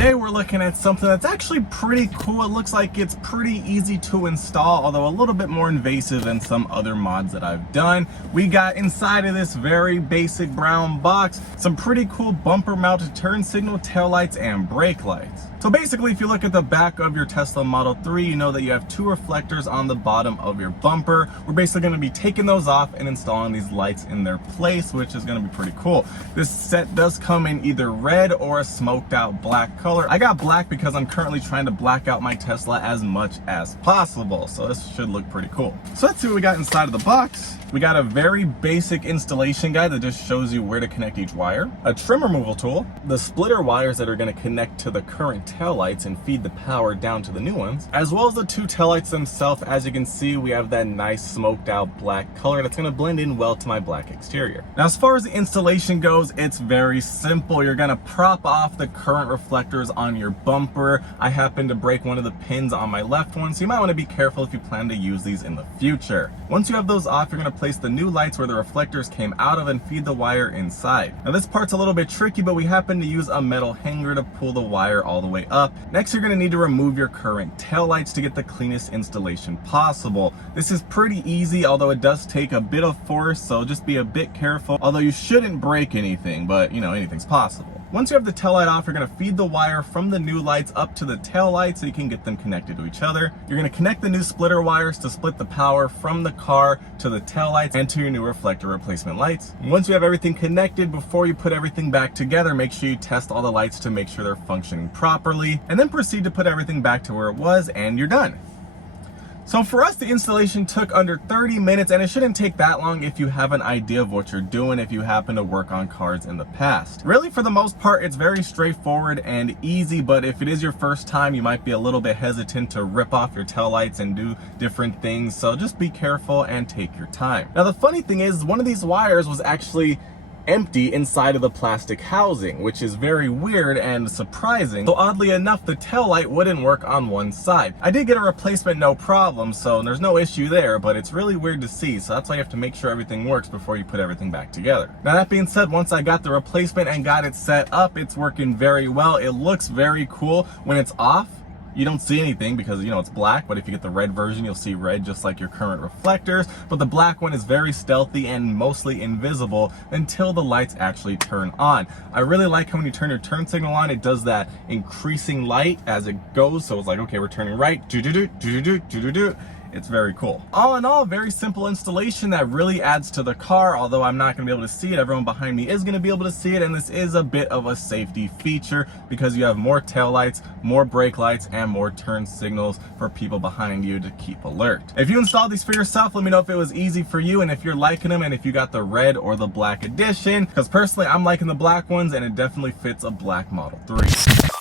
today we're looking at something that's actually pretty cool. It looks like it's pretty easy to install, although a little bit more invasive than some other mods that I've done. We got inside of this very basic brown box some pretty cool bumper mounted turn signal, taillights, and brake lights. So basically, if you look at the back of your Tesla Model 3, you know that you have two reflectors on the bottom of your bumper. We're basically going to be taking those off and installing these lights in their place, which is going to be pretty cool. This set does come in either red or a smoked out black color. I got black because I'm currently trying to black out my Tesla as much as possible, so this should look pretty cool. So let's see what we got inside of the box. We got a very basic installation guide that just shows you where to connect each wire, a trim removal tool, the splitter wires that are going to connect to the current taillights and feed the power down to the new ones, as well as the two taillights themselves. As you can see, we have that nice smoked out black color that's going to blend in well to my black exterior. Now, as far as the installation goes, it's very simple. You're going to prop off the current reflectors on your bumper. I happen to break one of the pins on my left one, so you might want to be careful if you plan to use these in the future. Once you have those off, you're going to place the new lights where the reflectors came out of and feed the wire inside. Now this part's a little bit tricky, but we happen to use a metal hanger to pull the wire all the way up. Next, you're going to need to remove your current taillights to get the cleanest installation possible. This is pretty easy, although it does take a bit of force, so just be a bit careful. Although you shouldn't break anything, but you know, anything's possible. Once you have the taillight off, you're going to feed the wire from the new lights up to the taillight so you can get them connected to each other. You're going to connect the new splitter wires to split the power from the car to the taillights and to your new reflector replacement lights. And once you have everything connected, before you put everything back together, make sure you test all the lights to make sure they're functioning properly, and then proceed to put everything back to where it was, and you're done. So for us, the installation took under 30 minutes, and it shouldn't take that long if you have an idea of what you're doing, if you happen to work on cars in the past. Really, for the most part, it's very straightforward and easy, but if it is your first time, you might be a little bit hesitant to rip off your taillights and do different things, so just be careful and take your time. Now, the funny thing is, one of these wires was actually empty inside of the plastic housing, which is very weird and surprising. So oddly enough, the taillight wouldn't work on one side. I did get a replacement, no problem, so there's no issue there, but it's really weird to see, so that's why you have to make sure everything works before you put everything back together. Now, that being said, once I got the replacement and got it set up, it's working very well. It looks very cool. When it's off, you don't see anything because, you know, it's black, but if you get the red version, you'll see red just like your current reflectors. But the black one is very stealthy and mostly invisible until the lights actually turn on. I really like how when you turn your turn signal on, it does that increasing light as it goes. So it's like, okay, we're turning right, do-do-do, do-do-do, do-do-do. It's very cool. All in all, very simple installation that really adds to the car, although I'm not going to be able to see it. Everyone behind me is going to be able to see it, and this is a bit of a safety feature because you have more taillights, more brake lights, and more turn signals for people behind you to keep alert. If you installed these for yourself, let me know if it was easy for you and if you're liking them and if you got the red or the black edition, because personally I'm liking the black ones and it definitely fits a black Model 3.